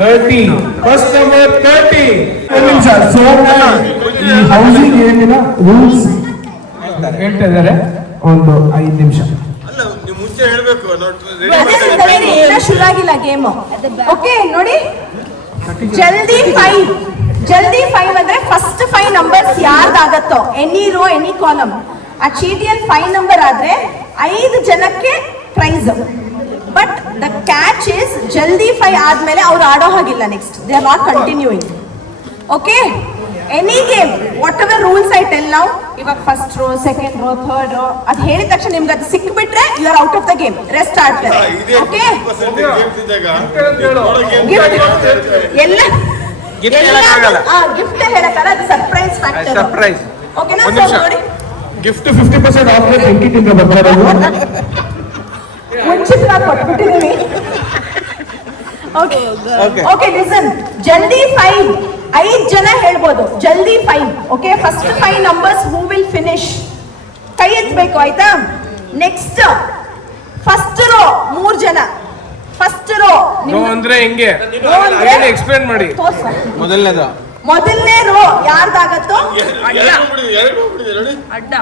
30. First number 30. ಈ housing ಏನಿನ rules ಹೇಳ್ತಾ ಇದ್ದಾರೆ ಒಂದು 5 ನಿಮಿಷ. ಶುರು ಆಗಿಲ್ಲ ಗೇಮ್. ಓಕೆ ನೋಡಿ, ಜಲ್ದಿ 5 ಅಂದ್ರೆ ಫಸ್ಟ್ 5 ನಂಬರ್ಸ್ ಯಾರ್ದಾಗತ್ತೋ, ಎನಿ ರೋ ಎನಿ ಕಾಲಮ್, ಆ ಚೀಟಿಯಲ್ಲಿ 5 ನಂಬರ್ ಆದ್ರೆ 5 ಜನಕ್ಕೆ prize. But the catch is ಜಲ್ದಿ 5 ಆದ್ಮೇಲೆ ಅವ್ರು ಆಡೋ ಹಾಗಿಲ್ಲ, next they are not continuing. Okay, any game what rules I tell ನಾವು, ಇವಾಗ first row, second row, third row ಅದು ಹೇಳಿದ ತಕ್ಷಣ ನಿಮ್ಗೆ ಅದು ಸಿಕ್ಬಿಟ್ರೆ you are out of the game, rest ಆಡ್ತಾರೆ. ಓಕೆ, ಎಲ್ಲ ಗಿಫ್ಟ್ ಹೇಳಕ್ಕಲ್ಲ, ಅದು ಸರ್ಪ್ರೈಸ್ ಫ್ಯಾಕ್ಟರ್. ಓಕೆನಾ? ನೋಡಿ, ಗಿಫ್ಟ್ 50% ಆಫ್ ಬೆಂಕಿಟಿಂದ ಬರ್ತಾರೆ. ಮುಂಚಿತವಾಗಿ ಕೊಟ್ಬಿಟ್ಟಿದ್ದೀವಿ. ಓಕೆ, ಲಿಸನ್, ಜಲ್ದಿ 5 ಜನ ಹೇಳ್ಬೋದು, ಜಲ್ದಿ 5. Okay, first 5 numbers who will finish ಕೈ ಎತ್ತಬೇಕು, ಆಯ್ತಾ? ನೆಕ್ಸ್ಟ್ ಫಸ್ಟ್ ರೋ 3 ಜನ. ಫಸ್ಟ್ ರೋ ಅಂದ್ರೆ ಹೆಂಗೆ ಎಕ್ಸ್ಪ್ಲೇನ್ ಮಾಡಿ. ಮೊದಲನೇ ರೋ ಯಾರ್ದಾಗತ್ತೋ ಅಡ್ಡ.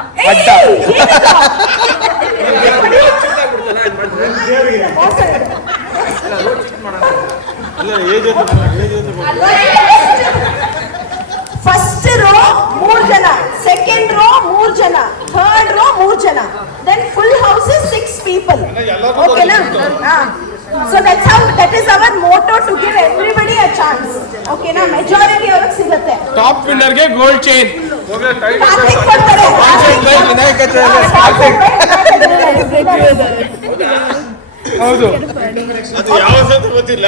ಫಸ್ಟ್ ರೋ 3 ಜನ, ಸೆಕೆಂಡ್ ರೋ 3 ಜನ, ಥರ್ಡ್ ರೋ 3 ಜನ, then full house is 6 people. ಓಕೆನಾ? So that is our motto, to give everybody a chance. ಓಕೆನಾ? ಮೆಜಾರಿಟಿ ಅವ್ರಿಗೆ ಸಿಗುತ್ತೆ. ಟಾಪ್ ವಿನ್ನರ್ ಗೆ ಗೋಲ್ಡ್ ಚೈನ್ ಕೊಡ್ತಾರೆ. ಹೌದು, ಅದು ಯಾವ ಸತ ಗೊತ್ತಿಲ್ಲ,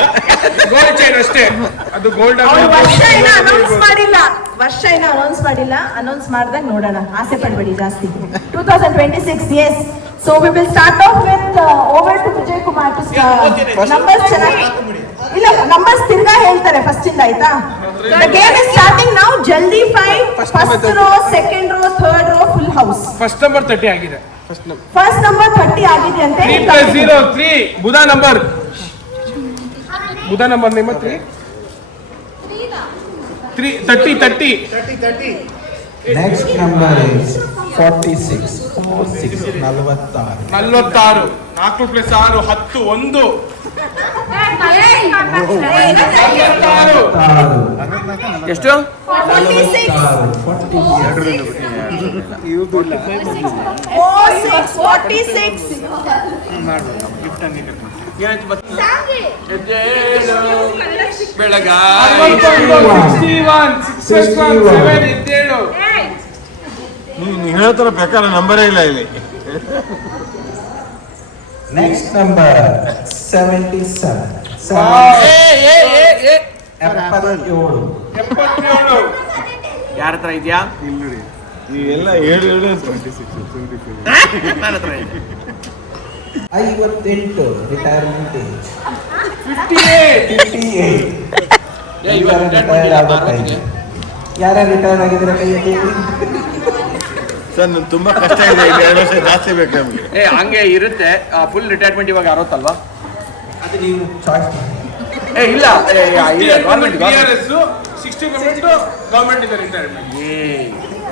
ಗೋಲ್ಡ್ ಚೈನ್ ಅಷ್ಟೇ. ಅದು ಗೋಲ್ಡ್ ವರ್ಷ ಇನ್ನ ಅನೌನ್ಸ್ ಮಾಡಿಲ್ಲ. ಅನೌನ್ಸ್ ಮಾಡಿದಾಗ ನೋಡೋಣ, ಆಸೆ ಪಡಬೇಡಿ ಜಾಸ್ತಿ. 2026, yes. So we will start off with over to Vijay Kumar to start. Numbers ಚೆನ್ನಾಗಿ ಇಲ್ಲ, numbers ತಿರ್ಗಾ ಹೇಳ್ತಾರೆ ಫಸ್ಟ್ ಇಂದ, ಆಯ್ತಾ? The game is starting now. ಜಲ್ದಿ 5, first row, second row, third row, full house. First number 30 ಆಗಿದೆ. First number 30 ಆಗಿದೆ ಅಂತೆ. 3+0 3 ಬುಧಾ ನಂಬರ್ ನಿಮ್ಮ 30. Next number is 46. 46 46 4 + 6 10 1 ಎಷ್ಟು? 46 ಬೆಳಗಾವಿ 61 ಇದ್ದೇಳು. ನೀನು ಹೇಳ್ತಾರ ಪ್ರಕಾರ ನಂಬರೇ ಇಲ್ಲ ಇಲ್ಲಿ. Next number 77. 77 ಯಾರ ಹತ್ರ ಇದೆಯಾ? ಎಲ್ಲ 7 ನನ್ನ ಹತ್ರ ಇದೆ. 58 ರಿಟೈರ್ಮೆಂಟ್ ಏಜ್. 58 ಯಾರ ರಿಟೈರ್ ಆಗಿದ್ರೆ ಕೈ ಎತ್ತಿ. ಸರ್ ತುಂಬಾ ಕಷ್ಟ ಇದೆ, 2 ವರ್ಷ ಜಾಸ್ತಿ ಬೇಕು ನಮಗೆ. ಹಂಗೆ ಇರುತ್ತೆ. ಫುಲ್ ರಿಟೈರ್ಮೆಂಟ್ ಇವಾಗ 60 ಅಲ್ವಾ? ಅದು ನೀವು ಚಾಯ್ಸ್ ಮಾಡಿ. ಇಲ್ಲ, ಗವರ್ಮೆಂಟ್ 60% ಗವರ್ಮೆಂಟ್ ಇದೆ ರಿಟೈರ್ಮೆಂಟ್.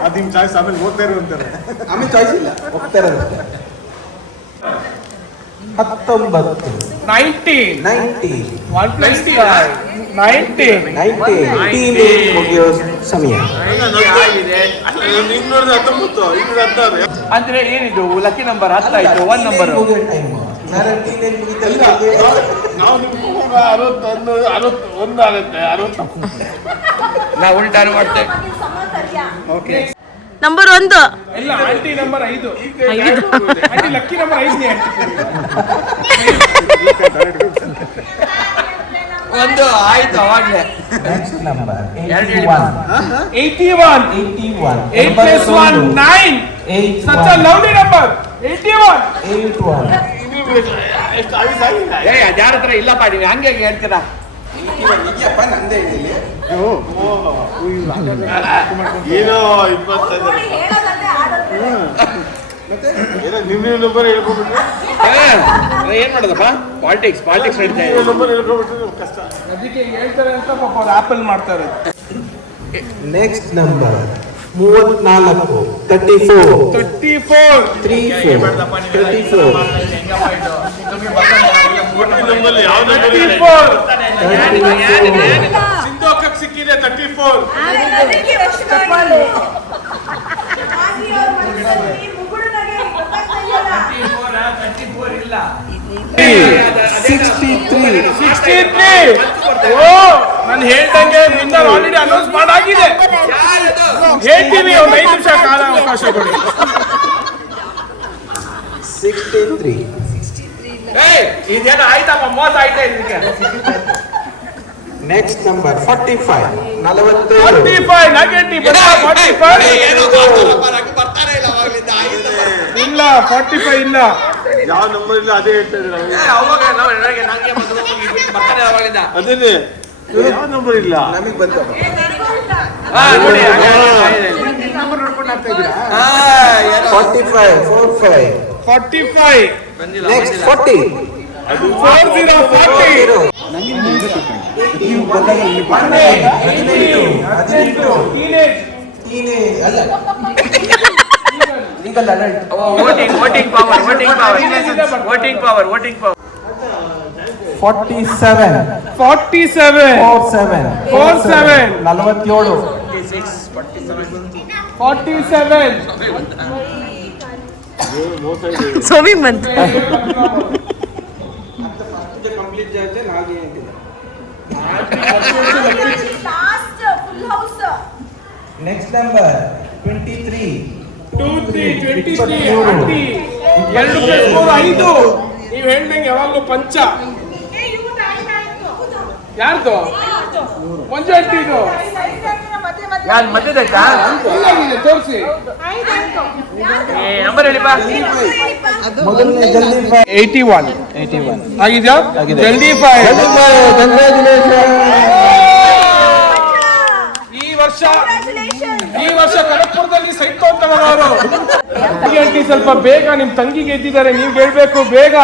ಅದು ನಿಮ್ಮ ಚಾಯ್ಸ್, ಆಮೇಲೆ ಓದ್ತಾ ಇರುವಂತಾರೆ. ಆಮೇಲೆ ಚಾಯ್ಸ್ ಇಲ್ಲ, ಹೋಗ್ತಾ ಇರೋದು. 19 90 ಮುಗಿಯೋ ಸಮಯ. ಅಂದ್ರೆ ಏನಿದು ಲಕ್ಕಿ ನಂಬರ್ 10 ಆಯ್ತು, 1 ನಂಬರ್ ನಾವು ಉಲ್ಟಾನು ಮಾಡ್ತೇವೆ. ಓಕೆ, ನಂಬರ್ 1 ಇಲ್ಲ, aunty number 5. Aunty lucky number 5 ಒಂದು ಆಯ್ತು ಅವಾಗ್ಲೇ. Next number 81 8 + 1 9. such a lovely number. 81 ಯಾರ ಹತ್ರ ಇಲ್ಲ ಪಾಡಿ, ಹಂಗೆ ಹೇಳ್ತೀರಾ? ಏನೋ 25 ಏನೋ ನಿಮ್ಮ ನಂಬರ್ ಹೇಳ್ಕೊಬಿಟ್ರೆ ಏನ್ ಮಾಡೋದಪ್ಪ ಪಾಲಿಟಿಕ್ಸ್ ನಡೀತಾ ಇದೆ. ನಂಬರ್ ಹೇಳ್ಕೊಬಿಟ್ರೆ ಕಷ್ಟ. ಅದಕ್ಕೆ ಹೇಳ್ತಾರೆ ಅಂತ ಪಾಪ ಅವ್ರು ಆಪಲ್ ಮಾಡ್ತಾರೆ. ನೆಕ್ಸ್ಟ್ ನಂಬರ್ 34 34 34 34 ನಂಬರ್ ಯಾವ ನಂಬರ್ ಇಲ್ಲ. 34 ಸಿಂಧು ಅಕ್ಕಕ್ಕೆ ಸಿಕ್ಕಿದೆ 34. ಇಲ್ಲ 63. ಓ ನಾನು ಹೇಳ್ದಂಗೆ ವಿನ್ನರ್ ಆಲ್ರೆಡಿ ಅನೌನ್ಸ್ ಮಾಡಾಗಿದೆ. ಹೇಳ್ತೀವಿ, ಒಂದು 5 ನಿಮಿಷ ಕಾಲ ಅವಕಾಶ ಕೊಡಿ. 63 ಇದೇನೋ ಆಯ್ತಪ್ಪ, ಮೋಸ ಆಯ್ತಾ ಇದಕ್ಕೆ. ನೆಕ್ಸ್ಟ್ ನಂಬರ್ 45 45 ನಗೆಟಿ ಬರ 45 ಬರ್ತಾನೆ ಇಲ್ಲ ಅವಾಗಲಿಂದ. ಇಲ್ಲ 45 ಇಲ್ಲ. ಯಾವ ನಂಬರ್ ಇಲ್ಲ ಅದೇ ಹೇಳ್ತಾ ಇದ್ರೆ ಅವಾಗ ನಂಗೆ ಬರ್ತಾನೆ ಅವಾಗಲಿಂದ. ಅದೇನೆ ಯಾವ ನಂಬರ್ ಇಲ್ಲ. ನಮಗೆ ಬಂತು. ನೋಡಿ 45 45 45 ನೆಕ್ಸ್ಟ್ 40 40 ನೀವು ಬಂದಾಗ ಇಲ್ಲಿ 18 ಅಲ್ಲ ಲೀಗಲ್ ಅಡಲ್ಟ್. ವೋಟಿಂಗ್ ಪವರ್ 47 47 47 47 47 ಮೋಸ ಇದೆ. ಸೋಮಿ ಬಂತು. ಕಂಪ್ಲೀಟ್ ಜಾತೆ ನಾಲ್ಕು ಅಂತಿದೆ. Next number 23 23 2 + 3 5. ನೀವು ಹೇಳ್ದಂಗೆ ಯಾವಾಗಲೂ ಪಂಚ. ಯಾರ್ದು ಮಂಜು ಅಂಟಿದು ಯಾರು ಮಧ್ಯದೈತಾ ತೋರಿಸಿ. ನಂಬರ್ ಹೇಳಿಪ್ಪ. ಮೊದಲನೇ ಜಲ್ದಿ 81 ಆಗಿದೆಯಾ? ಜಲ್ದಿ 5. ಈ ವರ್ಷ ಕನಕಪುರದಲ್ಲಿ ಸೈಟ್ ತಗೊಂತಾರೆ ಅವರು. ಆಂಟಿ ಸ್ವಲ್ಪ ಬೇಗ ನಿಮ್ ತಂಗಿ ಗೆದ್ದಿದ್ದಾರೆ, ನೀವು ಗೆಲ್ಬೇಕು ಬೇಗ.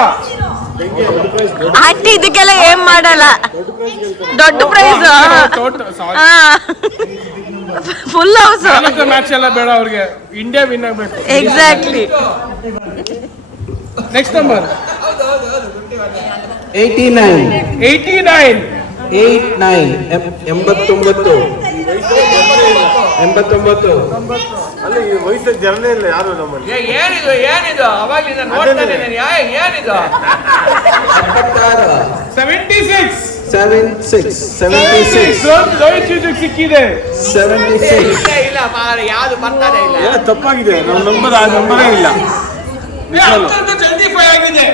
ಆಂಟಿ ಇದಕ್ಕೆಲ್ಲ ಏನ್ ಮಾಡಲ್ಲ, ದೊಡ್ಡ ಪ್ರೈಸ್ ಫುಲ್ ಹೌಸ್. ಮ್ಯಾಚ್ ಎಲ್ಲ ಬೇಡ ಅವ್ರಿಗೆ, ಇಂಡಿಯಾ ವಿನ್ ಆಗ್ಬೇಕು. ಎಕ್ಸಾಕ್ಟ್ಲಿ. ನೆಕ್ಸ್ಟ್ ನಂಬರ್ 89 89 89 ಅಲ್ಲಿ ಈ ವಯಸ್ಸಿನ ಜನನೇ ಇಲ್ಲ ಯಾರು ನಮ್ಮಲ್ಲಿ. ಏನಿದು ಅವಾಗಲಿಂದ ನೋಡ್ತಾನೆ ಏನಿದು. 76 ರೋಹಿತ್ ಸಿಕ್ಕಿದೆ. 76 ಇಲ್ಲ ಯಾವ್ದು ಬರ್ತಾನೆ ಇಲ್ಲ. ಏನೋ ತಪ್ಪಾಗಿದೆ. ನಮ್ಮ ನಂಬರ್ ಆ ನಂಬರೇ ಇಲ್ಲ. ಜಲ್ದಿ 5 ಆಗಿದೆ.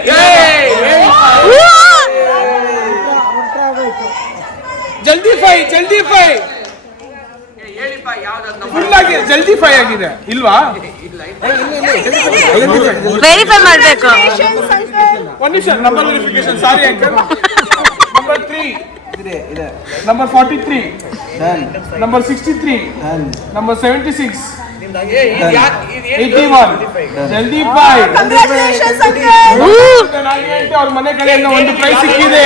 ಜಲ್ದಿ 5 ಹೇಳಿಪ್ಪ ಯಾವ್ದು ಫುಲ್ ಆಗಿ ಜಲ್ದಿ 5 ಆಗಿದೆ ಇಲ್ವಾ? ವೆರಿಫೈ ಮಾಡ್ಬೇಕು. ಒಂದು ನಿಮಿಷ, number verification. Sorry uncle. Number 3 number 43 number 63 number 76 81 ಜಲ್ದಿ 5. ಅವ್ರ ಮನೆ ಕಡೆಯಿಂದ ಒಂದು ಪ್ರೈಸ್ ಸಿಕ್ಕಿದೆ.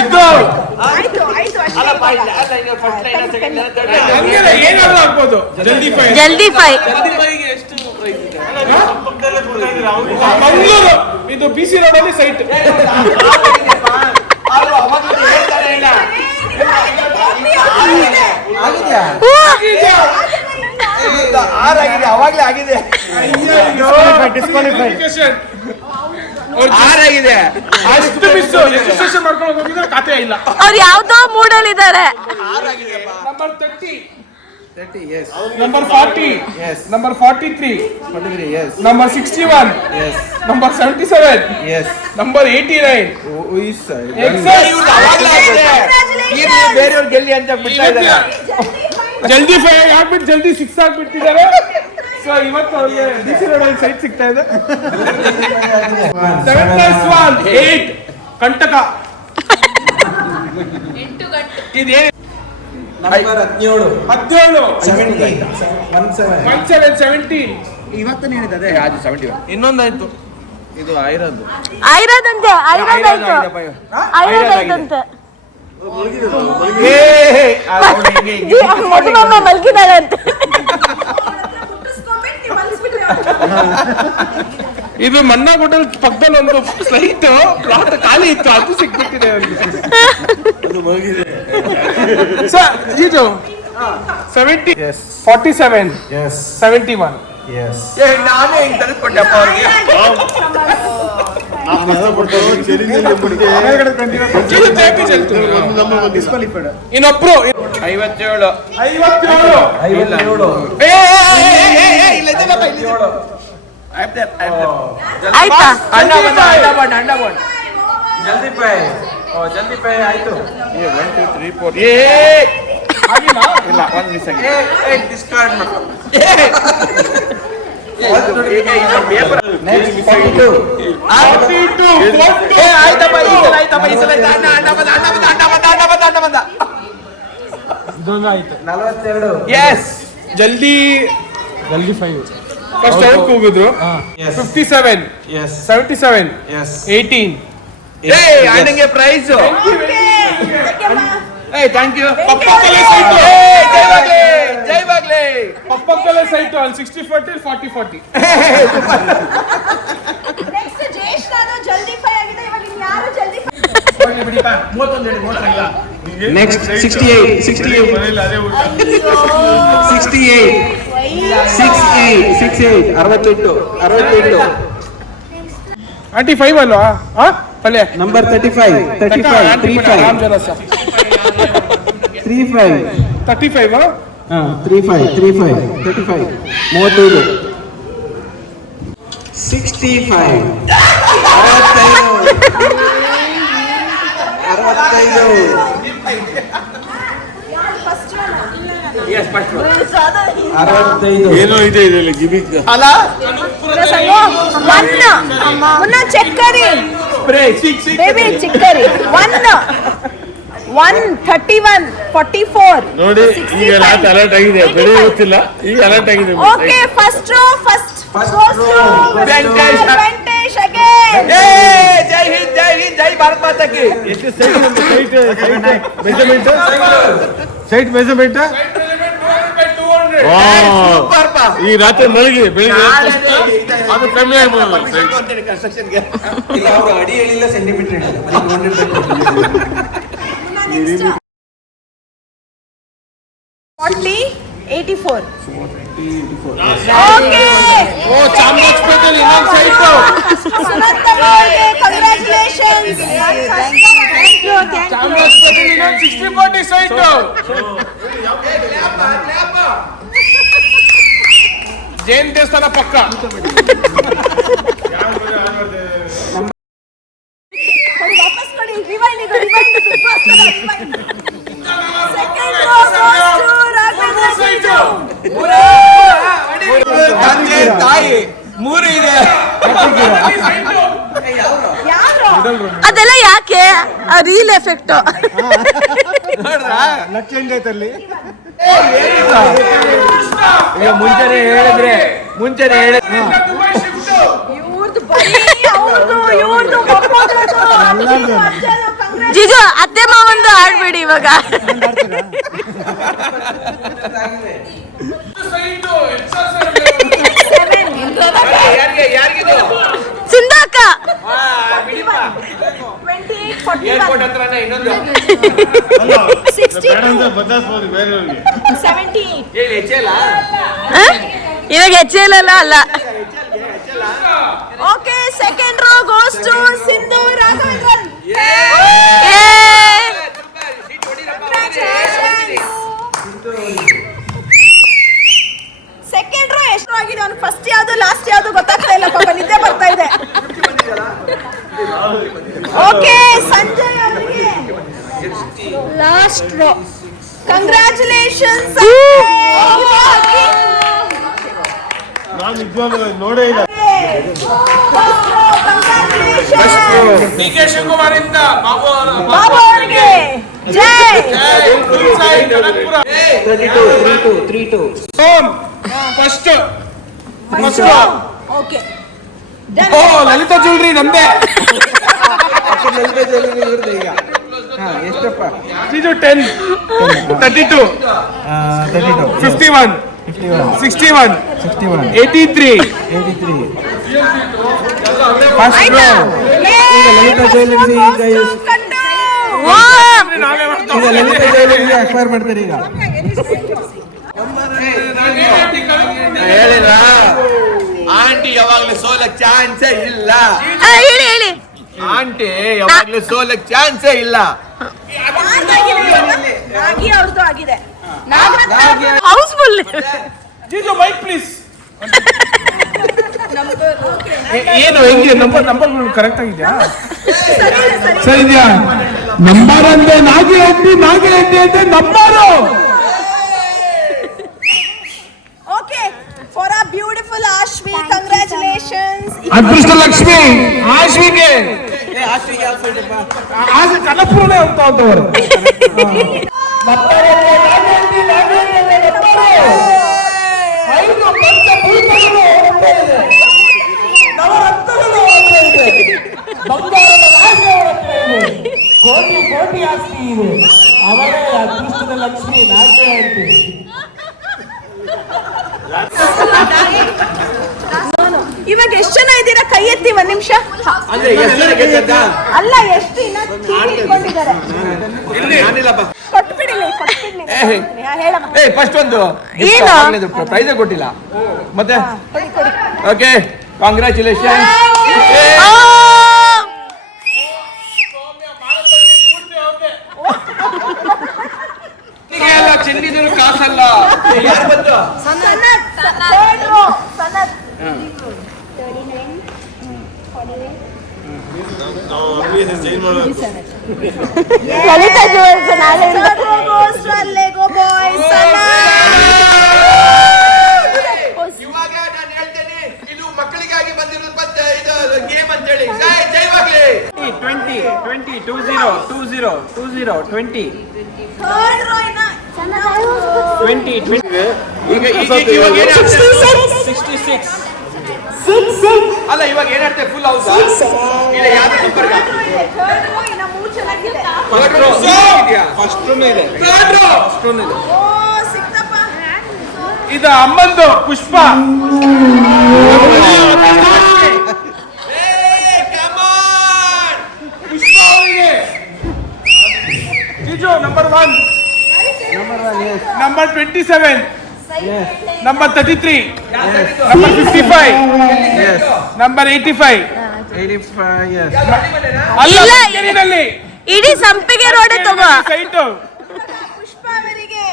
ಇದು ಹಂಗೇನೆ ಏನಾದ್ರು ಆಗ್ಬೋದು. ಜಲ್ದಿ 5 ಜಲ್ದಿ 5. ಮಂಗಳೂರು ಇದು BC ರೋಡ್ ಅಲ್ಲಿ ಸೈಟ್. ಅವಾಗ್ಲೇ ಆಗಿದೆ. ಅಷ್ಟು ಮಿಸ್. ರಿಜಿಸ್ಟ್ರೇಷನ್ ಮಾಡ್ಕೊಂಡು ಹೋಗಿದ್ರೆ ಖಾತೆ ಇಲ್ಲ. ಅವ್ರು ಯಾವ್ದೋ ಮೂಡಲ್ಲಿ ಇದ್ದಾರೆ. Number 30 number 40 number 43 number 61 number 77 number 89 ಬೇರೆಯವ್ರು ಗೆಲ್ಲಿ ಅಂತ ಬಿಡ್ತಾ ಇದ್ದಾರೆ. ಜಲ್ದಿ 5 ಆಗ್ಬಿಟ್ಟು ಜಲ್ದಿ 6 ಆಗ್ಬಿಟ್ಟಿದ್ದಾರೆ. ಸೊ ಇವತ್ತು ಅವ್ರಿಗೆ BC ರೋಡ್ ಅಲ್ಲಿ ಸೈಟ್ ಸಿಗ್ತಾ ಇದೆ. 7 + 1 8 ಕಂಟಕ. ಇದೇನು ನಂಬರ್ 17 17 17 17 17 ಇವತ್ತನೇ ಹೇಳಿದ ಅದೇ ಅದು 71 ಇನ್ನೊಂದಾಯ್ತು. ಇದು ಐರದ್ದು. ಐರದಂತೆ ಐರದಂತೆ ಮದುಮಮ್ಮ ಮಲ್ಗಿದಾಳೆ ಅಂತ. ಇದು ಮನ್ನಾ ಹೋಟೆಲ್ ಪಕ್ಕದಲ್ಲಿ ಒಂದು ಸ್ಲೈಟ್ ಪ್ಲಾಟ್ ಖಾಲಿ ಇತ್ತು, ಅದು ಸಿಕ್ಬಿಟ್ಟಿದೆ ಅವ್ರಿಗೆ. ಅದು ಮಲಗಿದೆ. ಸರ್ ಇದು 70 47 71 ನಾನೇ ಹಿಂಗ್ ತೆಗೆದುಕೊಂಡಪ್ಪ ಅವ್ರಿಗೆ. ಆ ಕಸ ಕೊಡ್ತಾರೆ, ಚೆರಿನಲ್ಲಿ ಮುಡಿಗೆ. ಇದು ತೇಪಿ ಚೆಲ್ತು. ಇನ್ನೊಬ್ರು 57 57 ಆಯ್ತಾ? ಅಂಡ ಬಂಡ ಜಲ್ದಿ ಪೈ ಆಯ್ತು. 1 2 3 4 ಆಗಿಲ್ಲ. ಇಲ್ಲ, ಒಂದು ಮಿಸ್ ಆಗಿದೆ. ಡಿಸ್ಕಾರ್ಡ್ ಮಾಡ್ಕೊ. ನೆಕ್ಸ್ಟ್ 42 ಆಯ್ತಪ್ಪ ಈ ಸಲ ಅಣ್ಣ ಬಂದ. 42 ಎಸ್ ಜಲ್ದಿ 5 ಫಸ್ಟ್ ಅವ್ರು ಕೂಗಿದ್ರು. 57 77 18 ಅಣ್ಣಂಗೆ ಪ್ರೈಸ್. Thank you. ಪಪ್ಪಕ್ಕಲೆ ಸೈಟು. ಜೈ ಬಾಗ್ಲೆ. ಪಪ್ಪಕ್ಕಲೆ ಸೈಟು ಅಲ್ಲಿ 60 40 40 40. ನೆಕ್ಸ್ಟ್ ಜಯೇಶ್ ನಾನು ಜಲ್ದಿ ಫೈ ಆಗಿದೆ, ಇವಾಗ ಯಾರು ಜಲ್ದಿ ಫೈ? ಬಿಡಿಪ್ಪ 31 ಹೇಳಿ 35 ನೆಕ್ಸ್ಟ್ 68 68 ಮನೇಲಿ ಅದೇ ಊಟ. 68 68 68 ಆಂಟಿ 5 ಅಲ್ವಾ? ಪಲ್ಯ ನಂಬರ್ 35 35 ರಾಮ್ ಜಲಸ 35 35 35 35 35 65 65 65 ಏನೋ ಇದೆ ಇದರಲ್ಲಿ ಗಿಮಿಕ್. ಅಲ್ಲ ಮುನ್ನ ಚೆಕ್ಕರಿ ಸ್ಪ್ರೇ ಬೇಬಿ ಚಿಕ್ಕರಿ 1 31 44 ನೋಡಿ ಈಗ ಅಲರ್ಟ್ ಆಗಿದೆ, ಬೆಳೆ ಗೊತ್ತಿಲ್ಲ, ಈಗ ಅಲರ್ಟ್ ಆಗಿದೆ. Okay first row first Venkatesh. Venkatesh again. ಜೈ ಹಿಂದ್ ಜೈ ಭಾರತ್ ಮಾತಾ ಕಿ. ಎಷ್ಟು ಮೆಜರ್ಮೆಂಟ್ ಸೈಟ್ ಮೆಜರ್ಮೆಂಟ್ ಸೂಪರ್ ಪಾ. ಈ ರಾತ್ರಿ ಮಲಗಿ ಬೆಳಿಗ್ಗೆ ಅದು ಕಮ್ಮಿ ಆಗ್ಬೋದು. ಕನ್ಸ್ಟ್ರಕ್ಷನ್ಗೆ ಇಲ್ಲ ಅವರು ಅಡಿ ಹೇಳಿಲ್ಲ ಸೆಂಟಿಮೀಟರ್ ಹೇಳಿಲ್ಲ. 40 84 ಓಕೆ ಓ ಚಾಮರಾಜಪೇಟೆಯಲ್ಲಿ ಇನ್ನೊಂದು ಸೈಟು. ಕಂಗ್ರಾಚುಲೇಷನ್ಸ್. ಥ್ಯಾಂಕ್ ಯು ಚಾಮರಾಜಪೇಟೆಯಲ್ಲಿ ಇನ್ನೊಂದು 60 40 ಸೈಟು. ಜೈನ್ ದೇವಸ್ಥಾನ ಪಕ್ಕ. ವಾಪಸ್ ಕೊಡಿ, ರಿವೈಂಡ್ ಇದು rewind. Second row goes to Raghavendra site. ತಂದೆ ತಾಯಿ ಮೂರು ಇದೆ. ಯಾರು ಅದೆಲ್ಲ ಯಾಕೆ? ಆ ರೀಲ್ ಎಫೆಕ್ಟ್. ಈಗ ಮುಂಚೆನೆ ಹೇಳಿದ್ರೆ ಇವ್ರದ್ದು ಬರೀ ಇವ್ರದ್ದು ಮೊಮ್ಮಗಳದು. ಜಿಜು ಅತ್ತೆ ಮಾವಂದು ಆಡ್ಬೇಡಿ ಇವಾಗ. ಯಾರಿಗಿದು ಸಿಂಧಾಕ 28 41 ಏರ್ಪೋರ್ಟ್ ಹತ್ರನೇ ಇನ್ನೊಂದು 62 ಬದಲಾಯಿಸ್ಬೋದು ಬೇರೆಯವ್ರಿಗೆ. 70 ಹೇಳಿ ಹೆಚ್ಚಲ್ಲ. ಇವಾಗ HL ಅಲ್ಲ. Okay second row goes to Sindhu Raghavendran. Second row ಎಷ್ಟು ಆಗಿದೆ? ಅವ್ನು ಫಸ್ಟ್ ಯಾವ್ದು ಲಾಸ್ಟ್ ಯಾವ್ದು ಗೊತ್ತಾಗ್ತಾ ಇಲ್ಲ, ಪಾಪ ನಿದ್ದೆ ಬರ್ತಾ ಇದೆ. ಓಕೆ ಸಂಜಯ್ ಅವರಿಗೆ ಲಾಸ್ಟ್ ರೋ. ಕಂಗ್ರಾಚುಲೇಷನ್ಸ್. ನಾನು ನಿಜವಾಗ್ಲೂ ನೋಡೇ ಇಲ್ಲ. ಡಿ ಕೆ ಶಿವಕುಮಾರ್ ಇಂದ ಬಾಬು ಬಾಬು ಅವರಿಗೆ ಜೈ. ಕನಕಪುರ 32 32 ಸೋಮ್ ಫಸ್ಟ್ ಓಕೆ ಓ ಲಲಿತಾ ಜ್ಯುವೆಲ್ರಿ ನಮ್ದೇ. ಇವ್ರದ್ದು ಈಗ ಎಷ್ಟಪ್ಪ? ಇದು 10, 32, 51, 61, 83. ಫಸ್ಟ್ ಈಗ ಲಲಿತಾ ಜ್ಯುವೆಲರ್ಸ್ ಈಗ ಲಲಿತಾ ಜ್ಯುವೆಲರ್ಸ್ ಅಕ್ವೈರ್ ಮಾಡ್ತಾರೆ ಈಗ. ಹೇಳಿಲ್ಲ ಆಂಟಿ ಯಾವಾಗ್ಲೂ ಸೋಲಕ್ ಚಾನ್ಸೇ ಇಲ್ಲ. ಹೇಳಿ ಆಂಟಿ ಯಾವಾಗ್ಲೂ ಸೋಲಕ್ ಚಾನ್ಸೇ ಇಲ್ಲ. ನಾಗಿ ಅವ್ರದ್ದು ಆಗಿದೆ. ಹೌಸ್ಫುಲ್. ಜೀಜು ಮೈಕ್ ಪ್ಲೀಸ್. ಏನು ಹೆಂಗೆ ನಂಬರ್ ಕರೆಕ್ಟ್ ಆಗಿದ್ಯಾ? ಸರಿ ಇದೆಯಾ? ನಂಬರ್ ಅಂದ್ರೆ ನಾಗಿ ಹೆಂಡಿ ಅಂದ್ರೆ ನಂಬರು. Okay for a beautiful Ashvi, congratulations. ಅದೃಷ್ಟ ಲಕ್ಷ್ಮಿ ಆಶ್ವಿಗೆ ಆಸೆ ಕನಪೂರ್ಣೆ ಅಂತ ಅಂತವರು. ಕೋಟಿ ಆಸ್ತಿ ಇದೆ. ಅವರೇ ಅದೃಷ್ಟದ ಲಕ್ಷ್ಮಿ ನಾಟ್ಯ ಆಂಟಿ. ಇವಾಗ ಎಷ್ಟು ಜನ ಇದ್ದೀರಾ? ಕೈ ಎತ್ತಿ ಒಂದ್ ನಿಮಿಷ. ಅಂದ್ರೆ ಎಷ್ಟು ಜನ ಗೆದ್ದದ್ದ? ಅಲ್ಲ ಎಷ್ಟು ಇನ್ನ ಚೀಟಿ ಇಟ್ಕೊಂಡಿದ್ದಾರೆ. ನಾನಿಲ್ಲಪ್ಪ. ಕೊಟ್ಬಿಡಿ ಹೇಳಮ್ಮ. ಫಸ್ಟ್ ಒಂದು ಏನು? ಪ್ರೈಸ್ ಕೊಟ್ಟಿಲ್ಲ ಮತ್ತೆ. Okay congratulation. ಚೆನ್ನಿದ್ರು ಕಾಸಲ್ಲ. ಯಾರು ಬಂತು? Sanath, third row, Sanath. Lalitha jewels ನಾಳೆ Third row goes to Lego boy, Sanath. ಇವಾಗ ನಾನು ಹೇಳ್ತೇನೆ, ಇದು ಮಕ್ಕಳಿಗಾಗಿ ಬಂದಿರೋದು ಮತ್ತೆ ಇದು ಗೇಮ್ ಅಂತ ಹೇಳಿ. ಜೈವಾಗ್ಲಿ 20 20 20 20 20 20 Third row ಇನ್ನ 20 20 ಈಗ ಇವಾಗ ಏನು 66 ಅಲ್ಲ ಇವಾಗ ಏನಾಗ್ತದೆ? ಫುಲ್ ಹೌಸ್ ಇಲ್ಲ ಯಾವ್ದು ನಂಬರ್? Third row ಇನ್ನ 3 ಚೆನ್ನಾಗಿದೆ. ಫಸ್ಟ್ ಮೇಲೆ ಓ ಸಿಕ್ತಪ್ಪ. ಇದು ಅಮ್ಮಂದು ಪುಷ್ಪ. ಪುಷ್ಪ ಅವರಿಗೆ jiju number 1, number 27, number 33, number 55, number 85. 85 yes. ಅಲ್ಲ ಇಲ್ಲ. ಮಡಿಕೇರಿನಲ್ಲಿ ಇಡೀ ಸಂಪಿಗೆ ರೋಡೆ ತಗೋ. ಸೈಟು. ಪುಷ್ಪ ಅವರಿಗೆ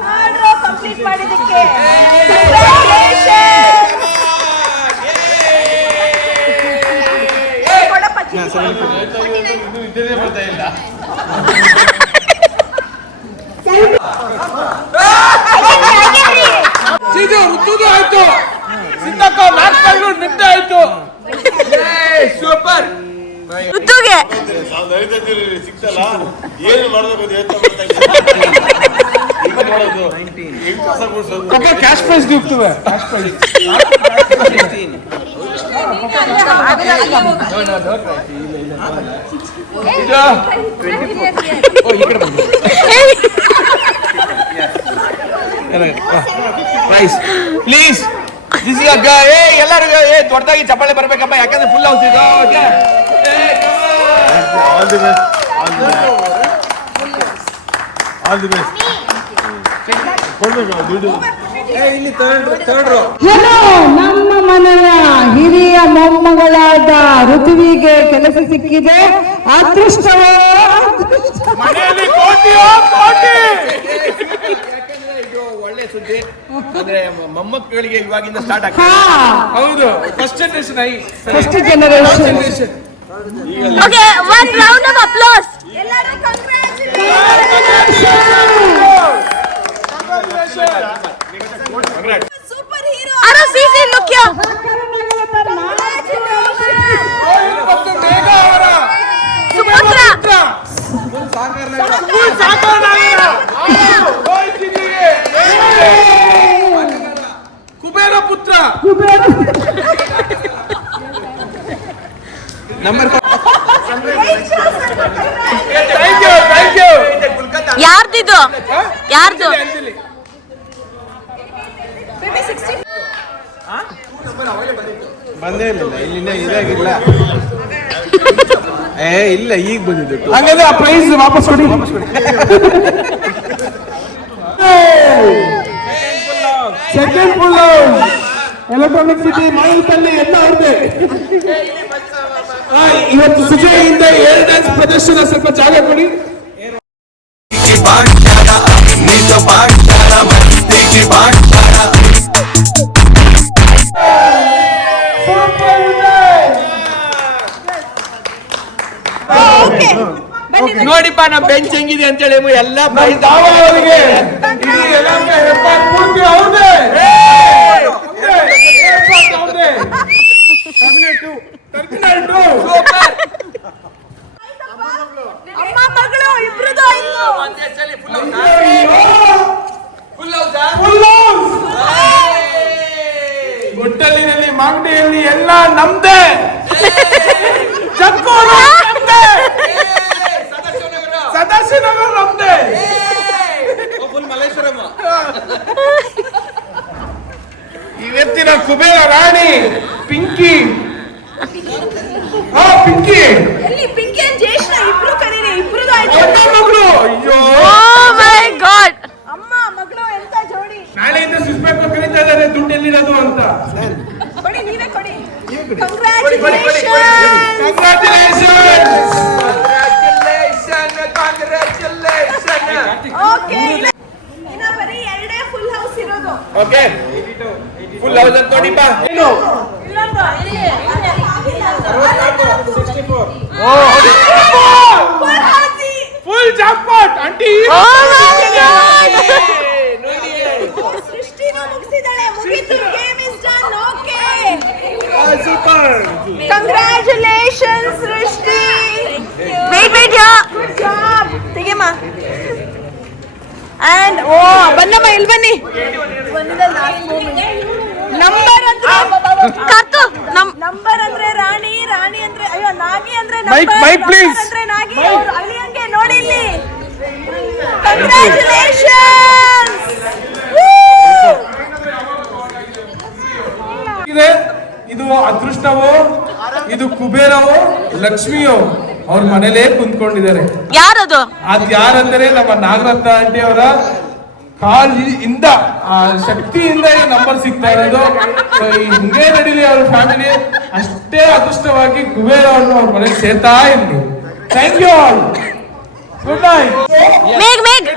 ಥರ್ಡ್ ರೋ ಕಂಪ್ಲೀಟ್ ಮಾಡಿದ್ದಕ್ಕೆ ಕಂಗ್ರಾಚುಲೇಷನ್. ಕೊಡಪ್ಪ ಚೀಟಿ. ಇದು ಇದ್ದೇ ಬರ್ತಾ ಇಲ್ಲ. ಜೀಜು ಋತುದು ಆಯ್ತು. ಸಿದ್ದಕ್ಕ ನಾಲ್ಕು ನಿಮ್ದೆ ಆಯ್ತು. ಸೂಪರ್. ಋತುಗೆ ನಾವು ನಡೀತಾ ಇದ್ದೀವಿ ಸಿಕ್ತಲ್ಲ, ಏನು ಮಾಡೋದು ಯೋಚನೆ ಮಾಡ್ತಾ ಇದ್ದೀವಿ. ಏನು ಮಾಡೋದು? ಹೆಂಗ್ ಕಸ ಗುಡ್ಸೋದು? ಒಬ್ಬ ಕ್ಯಾಶ್ ಪ್ರೈಸ್ ಗಿಫ್ಟ್ವೆ. Cash prize prize please. This is ಎಲ್ಲರೂ ದೊಡ್ಡದಾಗಿ ಚಪ್ಪಾಳೆ ಬರ್ಬೇಕಪ್ಪ, ಯಾಕಂದ್ರೆ ಫುಲ್ ಹೌಸ್ ಇದು. All the best, all the best. ಕೊಡ್ಬೇಕು ದುಡ್ಡು. ಇಲ್ಲಿ ಥರ್ಡ್ ರೋ. ಏನೋ ನಮ್ಮ ಮನೆಯ ಹಿರಿಯ ಮೊಮ್ಮಗಳಾದ ಋತುವಿಗೆ ಕೆಲಸ ಸಿಕ್ಕಿದೆ. ಅದೃಷ್ಟವೋ ಅದೃಷ್ಟ. ಮನೆಯಲ್ಲಿ ಕೋಟಿಯೋ ಕೋಟಿ. ಯಾಕಂದ್ರೆ ಇದು ಒಳ್ಳೆ ಸುದ್ದಿ. ಅಂದ್ರೆ ಮೊಮ್ಮಕ್ಕಳಿಗೆ ಇವಾಗಿಂದ ಸ್ಟಾರ್ಟ್ ಆಗ್ತದೆ. ಹೌದು, first generation first generation. Okay, one round of applause. ಎಲ್ಲರೂ ಸೂಪರ್ ಹೀರೋ. ಅರೋ ಸಿಸಿ ಲುಕ್ ಯೋ. ಸುಪುತ್ರ ಕುಬೇರ ಪುತ್ರ. Number thank you. ಯಾರ್ದಿದು ಯಾರ್ದು ಅಂಜಲಿ. ಬಂದೇ ಇಲ್ಲ ಇಲ್ಲಿಂದ ಇದಾಗಿಲ್ಲ. ಇಲ್ಲ ಈಗ ಬಂದಿದ್ದು. ಹಾಗಾದ್ರೆ ಆ ಪ್ರೈಸ್ ವಾಪಸ್ ಕೊಡಿ. ಸೆಕೆಂಡ್ ಫುಲ್ ಎಲೆಕ್ಟ್ರಾನಿಕ್ ಸಿಟಿ ಮಾಹಿತಿಯಲ್ಲಿ ಎಲ್ಲ ಅವ್ರದ್ದೇ. ಇವತ್ತು ಸುಜಯಿಂದ ಏರ್ ಡ್ಯಾನ್ಸ್ ಪ್ರದರ್ಶನ, ಸ್ವಲ್ಪ ಜಾಗ ಕೊಡಿ. ನೋಡಿಪ್ಪ ನಮ್ಮ ಬೆಂಚ್ ಹೆಂಗಿದೆ ಅಂತೇಳಿ ಎಲ್ಲ ಅವರಿಗೆ ಇಡೀ ಯಲಹಂಕ ಹೆಬ್ಬಾರ್ ಪೂರ್ತಿ ಅವ್ರದ್ದೇ. ಅಮ್ಮ ಮಗಳು ಇಬ್ರದ್ದು ಆಯ್ತು. ಗುಟ್ಟಲಿನಲ್ಲಿ ಮಾಗಡಿಯಲ್ಲಿ ಎಲ್ಲ ನಮ್ದೇ. ಚಕ್ಕೂರು ನಮ್ದೇ, ಸದಾಶಿವನಗರ ನಮ್ದೇ. ಇವತ್ತಿನ ಕುಬೇರ ರಾಣಿ ಪಿಂಕಿ. ಪಿಂಕಿ ಎಲ್ಲಿ ಪಿಂಕಿ ಅಂಡ್ ಜ್ಯೇಷ್ಠ ಇಬ್ರು ಕರೀರಿ, ಇಬ್ರದ್ದು ಆಯ್ತು. ಅಮ್ಮ ಮಗಳು. ಅಯ್ಯೋ, ಓ ಮೈ ಗಾಡ್. ಅಮ್ಮ ಮಗಳು ಎಂತ ಜೋಡಿ. ನಾಳೆಯಿಂದ ಸುಸ್ಬೇಕು ಕರೀತಾ ಇದ್ದಾರೆ ದುಡ್ಡು ಎಲ್ಲಿರೋದು ಅಂತ. ಕೊಡಿ, ನೀವೇ ಕೊಡಿ. ಕಂಗ್ರಾಚುಲೇಷನ್. ಓಕೆ, ಇನ್ನ ಬರೀ ಎರಡೇ ಫುಲ್ ಹೌಸ್ ಇರೋದು. ಓಕೆ ಫುಲ್ ಹೌಸ್ ಅಂತ ನೋಡಿಪ್ಪ. ಏನು ಫುಲ್ ಜಾಕ್ಪಾಟ್ ಆಂಟಿ. ಸೃಷ್ಟಿನೂ ಮುಗಿಸಿದಾಳೆ, ಮುಗೀತು. Game is done. Okay, super. Congratulation Srishti. Wait ಯಾ. Good job. ತೆಗೆಮ್ಮ. ಅಂಡ್ ಓ ಬನ್ನಮ್ಮ, ಇಲ್ಲಿ ಬನ್ನಿ. ನಂಬರ್ ಅಂದ್ರೆ ಕರ್ತು ನಂಬರ್ ಅಂದ್ರೆ ರಾಣಿ, ರಾಣಿ ಅಂದ್ರೆ ಅಯ್ಯೋ ನಾಗಿ ಅಂದ್ರೆ Mic, mic, please. ಅಂದ್ರೆ ನಾಗಿ. ಅವ್ರು ಅಳಿಯಂಗೆ ನೋಡಿ ಇಲ್ಲಿ. ಕಂಗ್ರಾಚುಲೇಷನ್ಸ್. ಇದು ಅದೃಷ್ಟವೋ, ಇದು ಕುಬೇರವೋ, ಲಕ್ಷ್ಮಿಯೋ ಅವ್ರ ಮನೇಲೇ ಕುಂತ್ಕೊಂಡಿದ್ದಾರೆ. ಯಾರದು? ಅದ್ ಯಾರಂದ್ರೆ ನಮ್ಮ ನಾಗರತ್ನ ಆಂಟಿ ಅವರ ಕಾಲಿಂದ ಆ ಶಕ್ತಿಯಿಂದ ಈ ನಂಬರ್ ಸಿಗ್ತಾ ಇರೋದು. ಹಿಂಗೆ ನಡೀಲಿ ಅವ್ರ ಫ್ಯಾಮಿಲಿ. ಅಷ್ಟೇ ಅದೃಷ್ಟವಾಗಿ ಕುಬೇರವನ್ನು ಅವ್ರ ಮನೆಗೆ ಸೇರ್ತಾ ಇರ್ಲಿ. Thank you all. Good night. Megh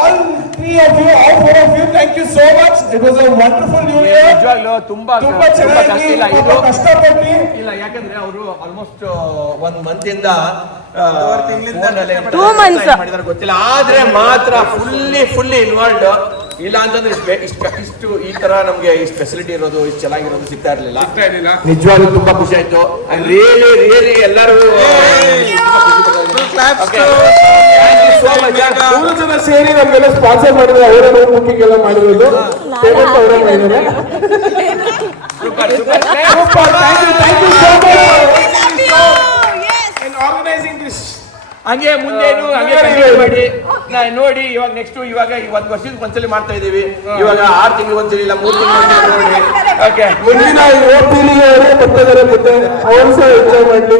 All three of you, all four of you, thank you so much. It was a wonderful new year. ನಿಜವಾಗ್ಲೂ ತುಂಬಾ ಚೆನ್ನಾಗಿ ಕಷ್ಟಪಟ್ಟು. ಇಲ್ಲ, ಯಾಕಂದ್ರೆ ಅವರು ಆಲ್ಮೋಸ್ಟ್ 1 ಮಂತ್ ಇಂದ 2 months ಮಾಡಿದಾರೆ ಗೊತ್ತಿಲ್ಲ, ಆದ್ರೆ ಮಾತ್ರ ಫುಲ್ಲಿ ಇನ್ವಾಲ್ವ್ಡ್. ಇಲ್ಲ ಅಂತಂದ್ರೆ ಇಷ್ಟು ಈ ತರ ನಮ್ಗೆ ಇಷ್ಟು ಫೆಸಿಲಿಟಿ ಇರೋದು, ಇಷ್ಟು ಚೆನ್ನಾಗಿರೋದು ಸಿಗ್ತಾ ಇರ್ಲಿಲ್ಲ. ನಿಜವಾಗ್ಲೂ ತುಂಬಾ ಖುಷಿ ಆಯ್ತು. ರಿಯಲಿ ಎಲ್ಲರೂ ಮೂರು ಜನ ಸೇರಿ ನಮ್ಗೆಲ್ಲ ಸ್ಪಾನ್ಸರ್ ಮಾಡಿದ್ರೆ, ಅವರ ಬುಕ್ಕಿಂಗ್ ಎಲ್ಲ ಮಾಡಿರೋದು. ಪೇಮೆಂಟ್ ಅವರೇ ಮಾಡಿದ್ದಾರೆ. Thank you so much in organizing this. ಹಂಗೆ ಮುಂದೇನು ಹಂಗೆ ಮಾಡಿ ನೋಡಿ. ಇವಾಗ ನೆಕ್ಸ್ಟ್ ಇವಾಗ 1 ವರ್ಷಕ್ಕೆ ಒಂದ್ಸಲಿ ಮಾಡ್ತಾ ಇದೀವಿ. ಇವಾಗ 6 ತಿಂಗಳು ಒಂದ್ಸಲಿ, ಇಲ್ಲ 3 ತಿಂಗಳು ಒಂದ್ಸಲಿ ನೋಡಿ. ಓಕೆ, ಮುಂದಿನ 7 ತಿಂಗಳಿಗೆ ಬರ್ತಾ ಇದ್ದಾರೆ, ಮತ್ತೆ ಅವ್ರು ಸಹ ಎಂಜಾಯ್ ಮಾಡ್ಲಿ.